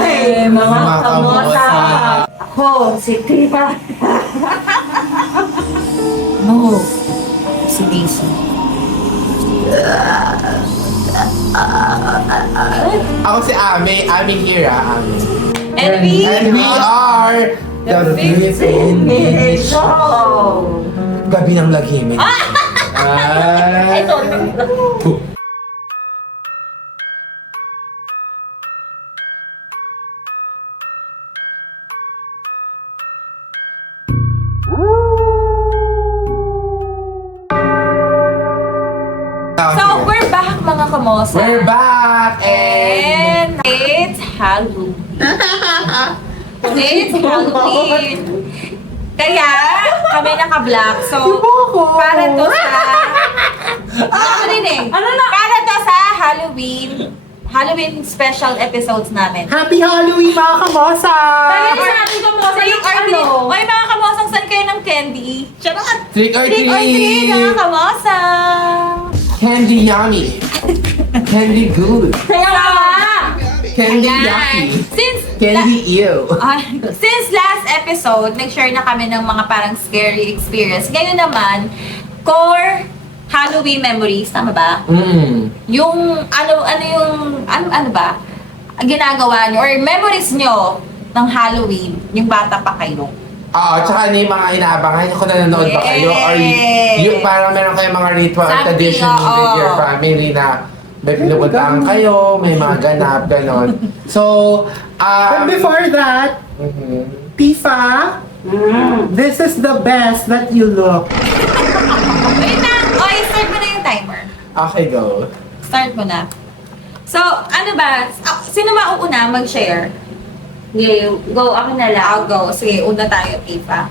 Ay, mga kamosa! Ako, si Tita. No, si Daisy. Ako si Ami. Ami here, Ami. And we are the 15-minute Show! Gabi ng Laghimin. Ay, sorry. So, we're back mga kamosa. We're back! And it's Halloween. It's Halloween. Kaya, kami naka-black. So, para to sa... Ano rin eh? Para to sa Halloween special episodes namin. Happy Halloween mga kamosa! Kaya sabi ko mo, sa yung ano? Oy, mga kamosang, saan kayo ng candy? Charot! Trick or Trick or treat, mga treat! kamosa! Candy yummy! Candy good! Kaya nga! Candy Ayan. yucky! Since Candy ew! Since last episode, nag-share na kami ng mga parang scary experience. Ngayon naman, core Halloween memories, tama ba? Yung ano ba? Ang ginagawa nyo or memories nyo ng Halloween, yung bata pa kayo. Oo, tsaka ano yung mga inaabangan kung nanonood ba kayo or yung parang meron kayong mga ritual or Something, tradition with oo. your family na may pinupuntahan kayo, may mga ganap, ganon. So, But before that, mhm. Tifa, this is the best that you look. Wait lang! Oy, start mo na yung timer. Okay, go. Start mo na. So, ano ba? Sino mauuna mag-share? Yeah, go, ako na lang. I'll go. Sige, una tayo, Tifa.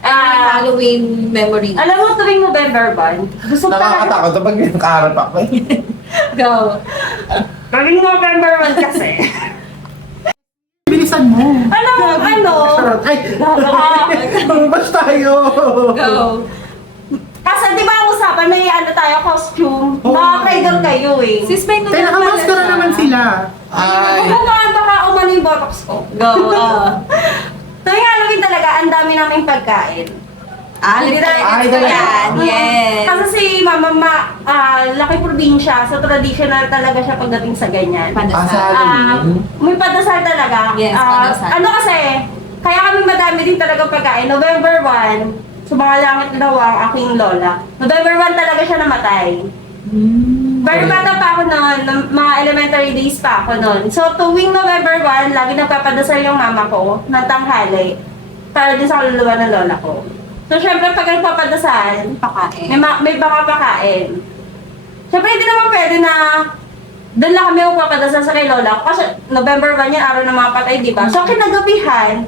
Halloween memory. Alam mo, tuwing November 1, gusto ko talaga. Nakakatakot kapag nakaharap ako. Go. Tuwing November 1 kasi. Bilisan mo. Alam mo, ano? Charot. Ay, tumabas tayo. Go. Kasi di ba ang usapan, may ano tayo, costume. Oo. Nakakaidol kayo eh. Sis, may Kaya nakamaskara naman sila. Ay, Baka umano yung botox ko. Go. Tuwing Halloween talaga, ang dami naming pagkain. Hindi na Ay, ito talaga? yan. Yes. Kasi si Mama laki probinsya, so traditional talaga siya pagdating sa ganyan. sa Pandasal. Halloween. May padasal talaga. Yes, padasal. Ano kasi, kaya kami madami din talaga pagkain. November 1, sa mga langit daw ang aking lola. November 1 talaga siya namatay. Pero bata pa ako noon, mga elementary days pa ako noon. So tuwing November 1, lagi nagpapadasal yung mama ko ng tanghali para din sa kaluluwa ng lola ko. So syempre pag nagpapadasal, Pakain. may mga pakain. Syempre hindi naman pwede na doon lang kami magpapadasal sa kay lola ko kasi November 1 yan, araw ng mga patay, di ba? So kinagabihan,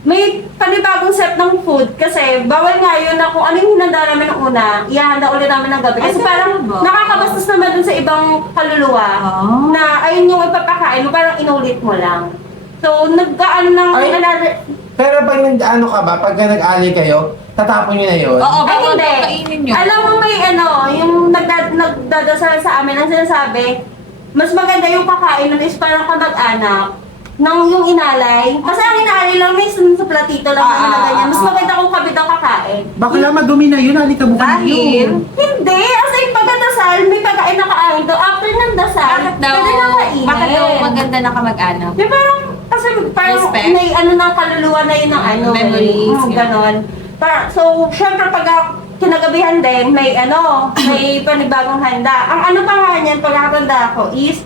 may panibagong set ng food kasi bawal nga yun na kung ano yung hinanda namin ng una, ihahanda ulit namin ng gabi. Kasi Ay, parang ba? nakakabastos naman dun sa ibang kaluluwa Oh. na ayun yung ipapakain mo, parang inulit mo lang. So, nagkaan ng Ay. another... Pero pag nag-ano ka ba, pag nag-ali kayo, tatapon nyo na yun? Oo, Ay, bawal hindi. daw kainin nyo. Alam mo may ano, yung nagdadasal sa amin, ang sinasabi, mas maganda yung kakain nun is parang kamag-anak nang yung inalay. Kasi ang inalay lang may sa platito lang naman na ganyan. Mas maganda kung kabit ang kakain. Baka lang madumi na yun, halika bukan Dahil, Hindi! Kasi yung pagkadasal, may pagkain na kain to. After ng dasal, bakit daw, pwede na kainin. bakit daw maganda na kamag-anak? Di parang, kasi parang Respect. may ano ng kaluluwa na yun ng ano. Memories, Eh, yun. ganon. So, syempre pag kinagabihan din, may ano, may panibagong handa. Ang ano pa nga niyan, pagkakatanda ko is,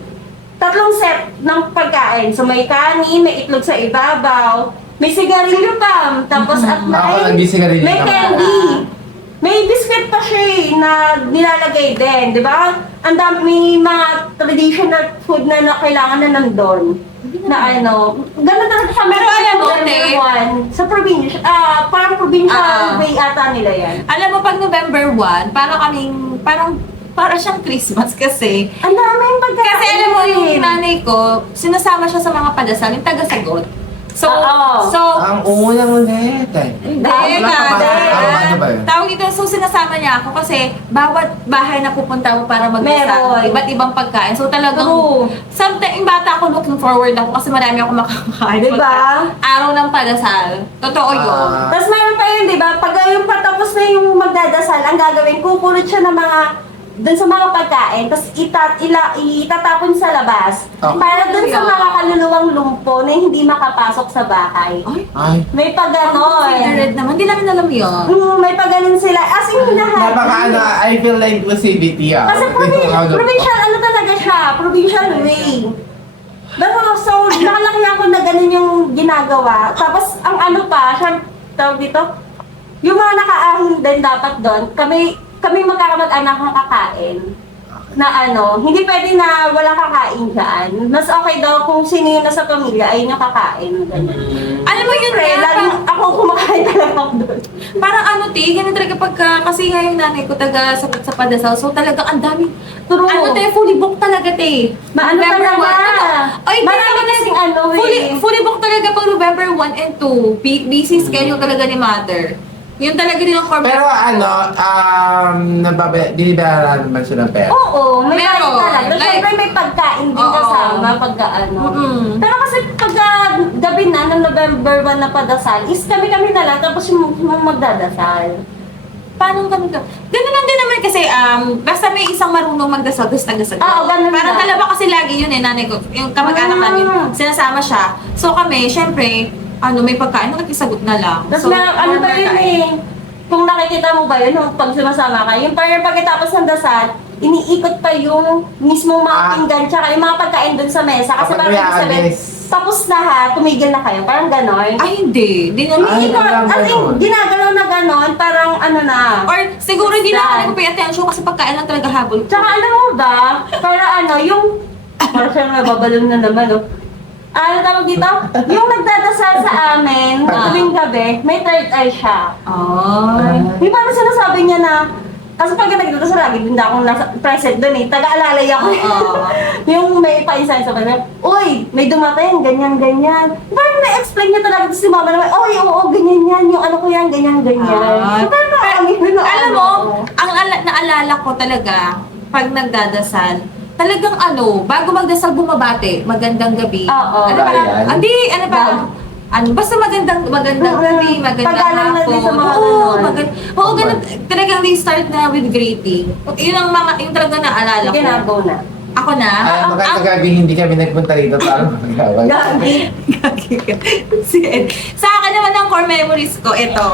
3 set ng pagkain. So, may kanin, may itlog sa ibabaw, may sigarilyo pa, tapos at Ako nag-sigarilyo may naman. candy. May biscuit pa siya na nilalagay din, di ba? Ang dami, may mga traditional food na kailangan na nandun. Na ano, ganun talaga kami. Pero alam mo, November Te, 1, sa probinsya, parang probinsya Ah. way ata nila yan. Alam mo, pag November 1, para siyang Christmas kasi. Ang dami yung pagkain. Kasi alam mo, yung nanay ko, sinasama siya sa mga padasal, yung taga-sagot. So, Oo. Ang unang ulit. hindi Wala ka ba? Ano ba yun? Tawag dito, so sinasama niya ako kasi bawat bahay na pupunta mo para magdasal, Meron. iba't ibang pagkain. So talagang, True. sometimes, yung bata ako looking forward ako kasi marami ako makakain. Diba? pagka Araw ng padasal. Totoo yun. Tapos mayroon pa yun, di ba? Pag yung patapos na yung magdadasal, ang gagawin, kukulot siya ng mga dun sa mga pagkain, tapos itatapon sa labas. Okay. Para dun sa mga kaluluwang lumpo na hindi makapasok sa bahay. Ay, Ay, May pag-ganon. considerate naman. Hindi namin alam yun. May pag-ganon sila. As in, lahat. napaka I feel like inclusivity Kasi provincial, ano talaga siya? Provincial way. Pero so, nakalaki ako na ganun yung ginagawa. Tapos, ang ano pa, siya, tawag dito, yung mga nakaahon din dapat doon, kami magkakamag-anak ang kakain. Na ano, hindi pwede na wala kakain dyan. Mas okay daw kung sino yung nasa pamilya ay yung kakain. Ganyan. Alam mo yun, Siyempre, lagi ako kumakain talaga ako doon. parang ano, ganun talaga pagka, kasi nga yung nanay ko taga sa padasal, so talagang ang dami. True. Ano fully booked talaga Maano November talaga? 1, Ay, Marami kasing ano eh. fully booked talaga pag November 1 and 2. Busy schedule talaga ni mother. Yun talaga din ang core. Pero dinibayaran naman siya ng pera. Oo, may Meron. kain talaga. Like- Siyempre may pagkain din Oo. kasama pagka ano. Mm-mm. Pero kasi pagka gabi na ng November 1 na padasal, is kami na lang tapos yung magdadasal. Paano kami ka? Ganun lang din naman kasi, basta may isang marunong magdasal, gusto nagdasal. Oo, ganun Parang lang. dalawa kasi lagi yun nanay ko. Yung kamag-anak namin, sinasama siya. So kami, syempre, may pagkain, nakikisagot na lang. Tapos so, ano ba yun eh, kung nakikita mo ba yun, nung pag sumasama ka, yung parang pagkatapos ng dasal, iniikot pa yung mismong mga pinggan, tsaka yung mga pagkain dun sa mesa. Kasi Kapag parang may ibig sabihin, aalis. tapos na ha, tumigil na kayo, parang ganon. Ay, hindi. Di naman. Ay, Iniikot, parang as in, ganon. ginagalaw na ganon, parang ano na. Or siguro hindi na ako pay attention kasi pagkain lang talaga habol. Tsaka alam mo ba, para ano, yung, parang siyang nababalon na naman, oh. Ano tawag dito? Yung nagdadasal sa amin, tuwing gabi, may third eye siya. Ay. Yung parang sinasabi niya na, kasi pag nagdadasal lagi, hindi ako nasa present doon eh, taga-alalay ako. Oo. Yung may pa-insight sa kanya, uy, may dumating, ganyan. Parang na-explain niya talaga si mama naman, oy, oo, ganyan yan, yung ano ko yan, ganyan. Ah. Parang Alam mo, naalala ko talaga, pag nagdadasal, talagang bago magdasal bumabate, magandang gabi. Oo. Ano parang, Bayan? hindi, basta magandang gabi, magandang Pag-alam na din sa mga Oo, ganon. Oo, ganun. Talagang they start na with greeting. Yun ang yung talaga naalala ko. Ginagaw na. Ako na? Magandang gabi, hindi kami nagpunta rito para mag-away. Sa akin naman ang core memories ko, ito.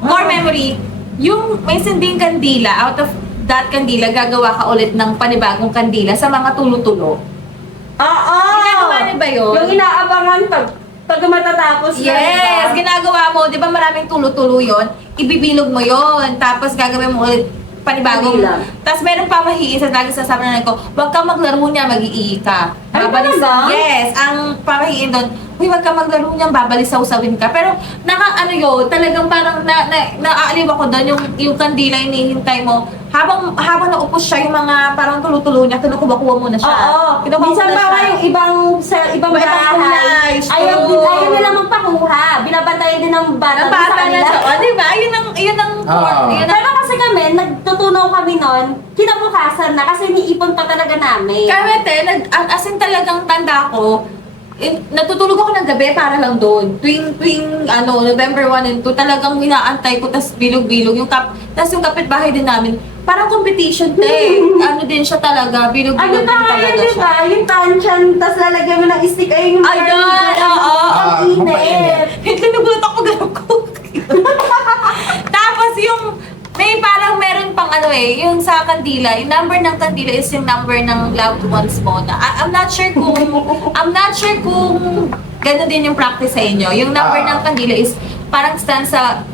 Core memory, yung may sinding kandila, out of that kandila, gagawa ka ulit ng panibagong kandila sa mga tulo-tulo. Oo! Ginagawa niyo ba yun? Yung inaabangan pag matatapos na, Yes, diba? ginagawa mo, di ba maraming tulo-tulo yon, ibibilog mo yon, tapos gagawin mo ulit panibagong. Kandila. Tapos meron pa mahiisa, lagi sasabi na ko, huwag kang maglaro niya, mag-ii ka. Ay, Babalis- talaga? Yes, ang pamahiin doon, huy, huwag kang maglaro niya, babalisaw-sawin ka. Pero, yun, talagang parang naaaliw ako doon, yung kandila, inihintay mo, habang naupos siya, yung mga parang tulo-tulo niya, kinukuha mo na siya. Oo. Kinukuha Minsan mo na ba siya. nga yung ibang May bahay, kulay, ayaw true. nila magpakuha. Binabantayan din ng bata Ang sa bata na kanila. siya. O, di ba? Yun ang Oo. Pero kasi kami, nagtutunaw kami noon, kinabukasan na kasi niipon pa talaga namin. Kami, as in talagang tanda ko, natutulog ako ng gabi para lang doon. Tuwing November 1 and 2, talagang inaantay ko, tas bilog-bilog. Tas yung kapitbahay din namin, parang competition din siya talaga, bilog-bilog Ano din pa nga talaga yun, di siya. ba? Yung tansyan, tas lalagyan mo ng stick, ay yung Ayan, oo. Ang init. Nagulat ako, ganun ko. Tapos may parang meron pang yung sa kandila, yung number ng kandila is yung number ng loved ones mo na. I'm not sure kung gano'n din yung practice sa inyo. Yung number ng kandila is parang stand sa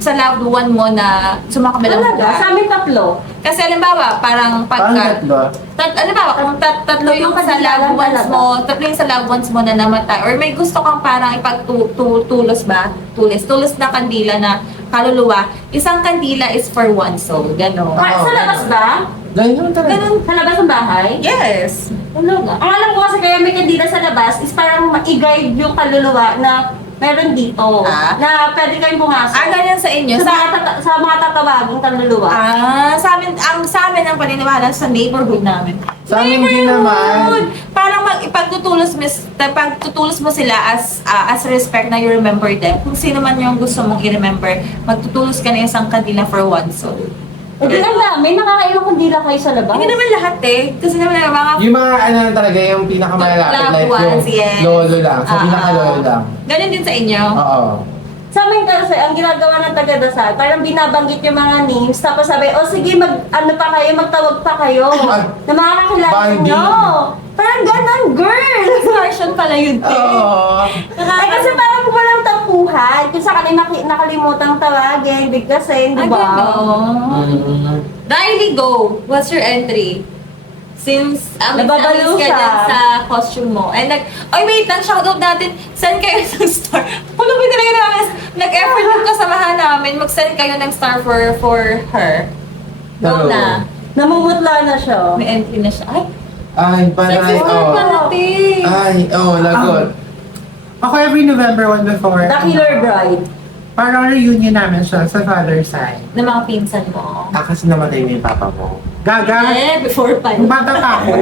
loved one mo na sumakabilang Talaga? Sa buhay. amin tatlo. Kasi halimbawa, parang Parang tatlo. halimbawa, kung tatlo yung sa loved ones mo, tatlo yung sa loved ones mo na namatay, or may gusto kang parang ipagtulos na kandila na kaluluwa, isang kandila is for one soul, gano'n. Sa labas ba? Ganyan naman talaga. Ganun. Sa labas ng bahay? Yes. Talaga. Ang alam ko kasi kaya may kandila sa labas is parang i-guide yung kaluluwa na meron dito. Na pwede kayong pumasok. Ganyan sa inyo. Sa mga tatawaging kaluluwa. Sa amin ang paniniwala sa neighborhood namin. Sa amin din naman. Parang pagtutulos mo sila as respect na you remember them. Kung sino man yung gusto mong i-remember, magtutulos ka na isang kandila for one soul. Hindi lang namin, nakakailang kandila kayo sa labas. Hindi naman lahat Kasi naman mga Yung mga ano lang talaga, yung pinakamalapit, Loved like ones, yung yes. lolo lang. Sa pinaka-lolo lang. Ganun din sa inyo. Oo. Sa amin kasi, ang ginagawa ng taga-dasal, parang binabanggit yung mga names, tapos sabi, sige, magtawag pa kayo, na makakakilala Bonding. nyo. Parang ganon, girl! Discussion pala yun. Oo. Ay, kasi parang walang tampuhan, kung saan nakalimutang tawagin, bigkasin, di ba? Mm. Riley, go! What's your entry? Since Nababalo ka siya. dyan sa costume mo. And wait lang, shoutout natin. Send kayo ng star. Pulubi talaga namin. Nag-effort yung kasamahan namin. Mag-send kayo ng star for her. Go Hello. na. Namumutla na siya. May entry na siya. Ay, Ay, parang, sexy star oh. pala, te. Ay, lagot. Ako every November 1 before, The Killer Bride. parang reunion namin siya sa father's side. Ng mga pinsan mo. Kasi namatay na yung papa mo. Gaga, Before pa. nung bata pa ako.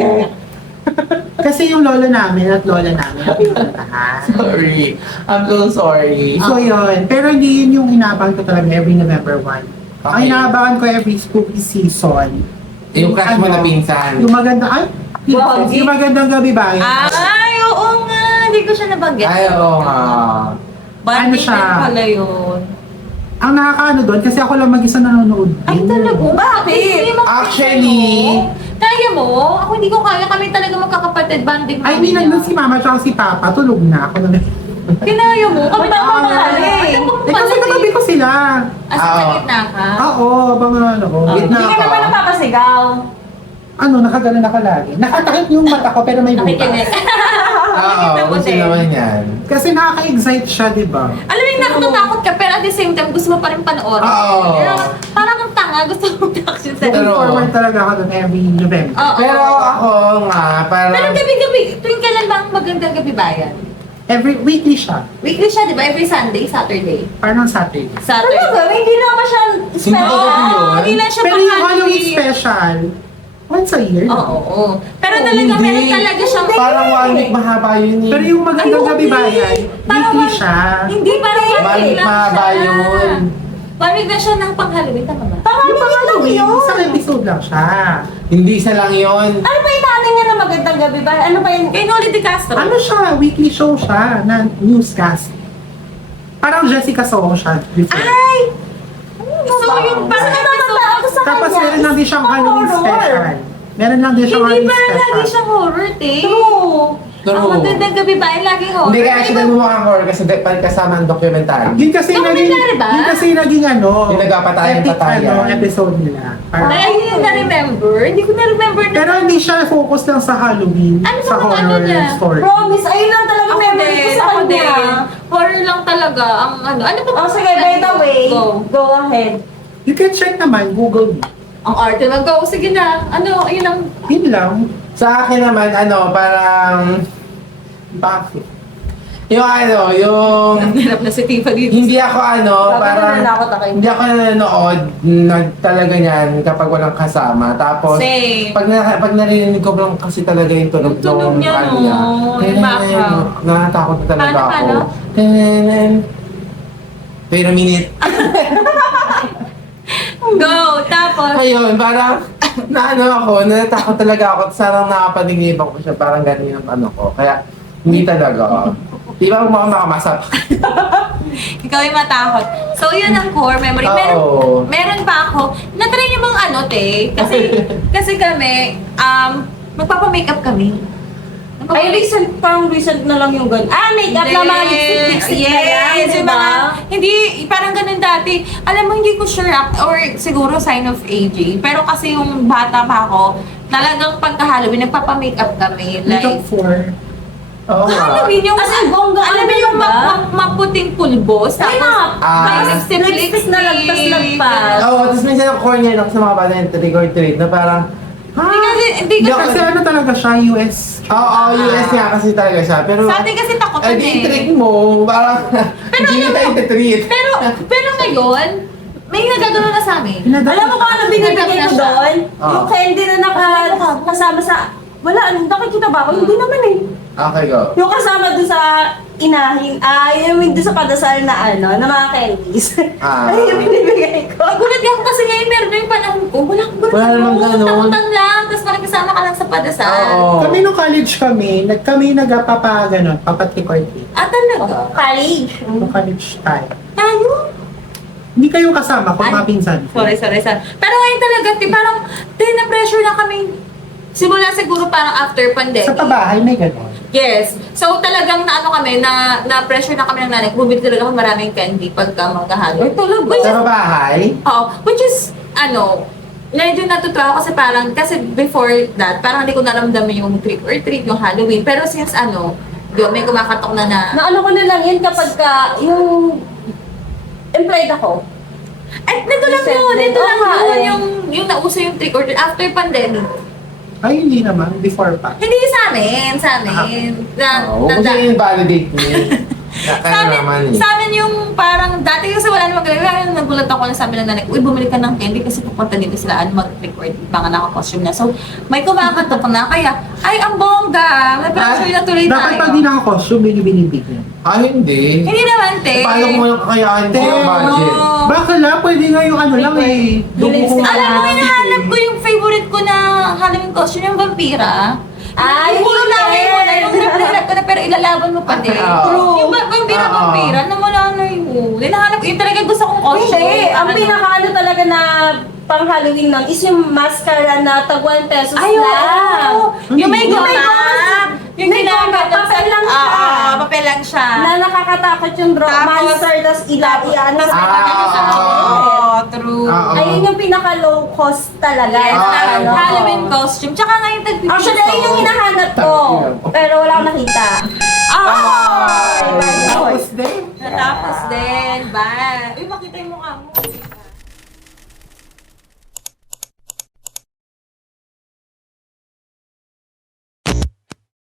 Kasi yung lola namin at lola namin ang pinuntahan. Sorry. I'm so sorry. So yun, pero hindi yun yung inaabangan ko talaga every November 1. Ang Okay. inaabangan ko every spooky season. Yung crush mo na pinsan. Yung maganda, yung magandang gabi ba? Ay, oo nga. Hindi ko siya nabanggit. Ay, oo nga. Banding Ano siya? din pala yun. Ang nakakaano doon, kasi ako lang mag-isa nanonood. Ay, talaga? Bakit? Hindi mo Actually- kaya mo? Ako hindi ko kaya. Kami talaga magkakapatid. Banding Ay, hindi nandun si mama at si papa, tulog na. Ako na Kinaya mo? Kami ba Ah, mamali? eh, kasi katabi ko sila. As in, sa gitna ka? Oo, bang ano ko. Gitna Hindi ka ka. naman napapasigaw. Ano, nakagalan ako lagi. Nakatakip yung mata ko, pero may Nakikinig. butas. Oo, gusto naman yan. Kasi nakaka-excite siya, di ba? Alam mo yung natatakot ka, pero at the same time, gusto mo pa rin panoorin. Oo. Pero parang ang tanga, gusto mo action sa Pero- Forward talaga ako doon every November. Oo. Pero ako nga, Pero parang... gabi-gabi, tuwing kailan ba ang magandang gabi bayan? Every weekly siya. Weekly siya, di ba? Every Sunday, Saturday. Parang Saturday. Saturday. Talaga, hindi naman siya Hindi special. gabi yun. Oo, hindi lang siya Pero yung pang Halloween special, once a year. Oo. Pero talaga, Hindi. meron talaga siyang... Parang 1 week mahaba yun eh. Pero yung magandang Ay, gabi hindi. bayan, Parang weekly one- siya. Hindi, parang one One week week lang mahaba siya. yun. One week na siya ng pang-Halloween, tama ba? Yung pang Halloween, isang episode lang siya. Hindi isa lang yun. Ano pa yung tanong niya na magandang gabi ba? Ano pa yung... Kay Noli De Castro. Ano siya, weekly show siya na newscast. Parang Jessica Soho siya before. Ay! So, yung parang episode. ako sa Tapos kanya, meron lang din siyang is Halloween horror. special. Meron lang din siyang Hindi, Halloween parang lagi special. siyang horror, te. True. True. Ang magandang gabi ba? Laging horror. Hindi kaya siya nagmumukhang horror kasi kasama ang documentary. Yun kasi Documentary ba? yun kasi naging ano, Yung nagpapatayan-patayan. epic episode nila. Parang- Ay, ayun yung na-remember. Hindi ko na-remember na. Pero hindi siya focus lang sa Halloween, Ano sa naman horror ano niya? story. Promise, ayun lang talaga Ako memory ko din, sa ako kanya. din. Horror lang talaga ang ano. Ano ba? Oh, sige, by the way, Go. go ahead. You can check naman, Google me. Ang arte na go. Sige na. Ano, yun ang... Yun lang. Sa akin naman, parang... Bakit? Yung Hirap na si Tifa dito. hindi ako parang... Natatakot ako. Hindi ako nanonood talaga niyan kapag walang kasama. Tapos, Same. pag narinig ko lang kasi talaga yung tunog Yung tunog ng niya, ano no? niya. Yung background. Natatakot na talaga Paano, ako. paano? Wait a minute. Go! Tapos... Ayun, parang natakot talaga ako. Sarang nakapanigniban ko siya. Parang ganun yung ano ko. Kaya, hindi talaga. Di ba makamasap? Ikaw ay matakot. So, yun ang core memory. Oo. Meron pa ako. Na-try niyo bang ano, te? Kasi kami, magpapamakeup kami. Ay, parang recent na lang yung ganun. Makeup na mga lipstick na lang, Yes, yung diba? mga, hindi, parang ganun dati. Alam mo, hindi ko sure, or siguro sign of aging. Pero kasi yung bata pa ako, talagang pagka-Halloween, nagpapamakeup kami. Like, Like, for Oo nga. Halloween yung, Kasi bongga, alam mo ano yung ba? maputing pulbos. Ay, Ah. lipstick na lagpas-lagpas. Oo, tapos minsan ang corny lang sa mga bata yung trick or treat na parang Hindi Hindi kasi, Kasi ano talaga siya, US. Oo, US nga kasi talaga siya. Pero, sa atin kasi takotan di eh. trick mo. Parang, hindi tayo treat. Pero ngayon, may nagagano na sa amin. Alam mo kung ano binibigay ko doon? Ah. Yung candy na kasama sa... Wala, nakikita ba ako? Hindi naman eh. Okay, go. Yung kasama doon sa inahin, yung doon sa padasal na na mga candies. Ah. Ay, yung binibigay ko. Gulat nga ako kasi ngayon meron na yung panahon ko. Wala namang ganun. Takutan lang, tapos makikisama ka lang sa padasal. Oo. Kami nung college kami nagpapaganon, papatricor Talaga? College. nung college time. Tayo? Hindi kayong kasama kung Ay, mga pinsan. Sorry. Pero ngayon talaga, parang, na-pressure na kami. Simula siguro parang after pandemic. Sa pabahay may ganon. Yes. So talagang kami, na-pressure na kami ng nanay. Bumili talaga kami maraming candy pagka manggahalo. Ay, talaga? Which is, Sa bahay? which is, medyo natutuwa ako kasi before that, parang hindi ko naramdaman yung trick or treat, yung Halloween. Pero since may kumakatok na Naano ko na lang yun kapag yung employed ako. nito lang yung nauso yung trick or treat after pandemic. Ay, hindi naman. Before pa. Hindi sa amin. Huwag mo siya invalidate me. Kaya naman eh. Sa amin yung parang, dati kasi wala namang gano'n, nagulat ako na sabi ng nanay ko, uy, bumili ka ng candy kasi pupunta dito sila mag-record, mga naka-costume na. So, may kumakatok na, kaya, ay, ang bongga, may pressure na tuloy Dapat pag di tayo. naka-costume, binibigyan. Hindi. Hindi naman, te. Paano ko walang kakayahan ko yung budget? Oo. Bakala, pwede nga yung lang eh. Lipstick. Alam mo, hinahanap ko yung favorite ko na Halloween costume, yung vampira. Ay, yung puro laway mo na, yung hinap ko na, pero ilalaban mo pa din. Oo. Yung vampira, nawala na yun. Hinahanap ko, yung talaga gusto kong costume. Hindi, ang pinakaano talaga na pang Halloween nun is yung mascara na tag 1 pesos Ay, lang. oo. Yung may Yung goma. may goma. Yung May goma, ginagawa papel lang siya. papel lang siya. Na nakakatakot yung Tapos- monster, tapos ano sa True. Oo. Ayun yung pinaka low cost talaga. Yes, Ah, Ano. Halloween costume. Tsaka ngayon tag-50 Actually, ayun yung hinahanap ko. Pero wala akong nakita. Ah! Tapos din. Natapos din. Bye. Uy, makita yung mukha mo.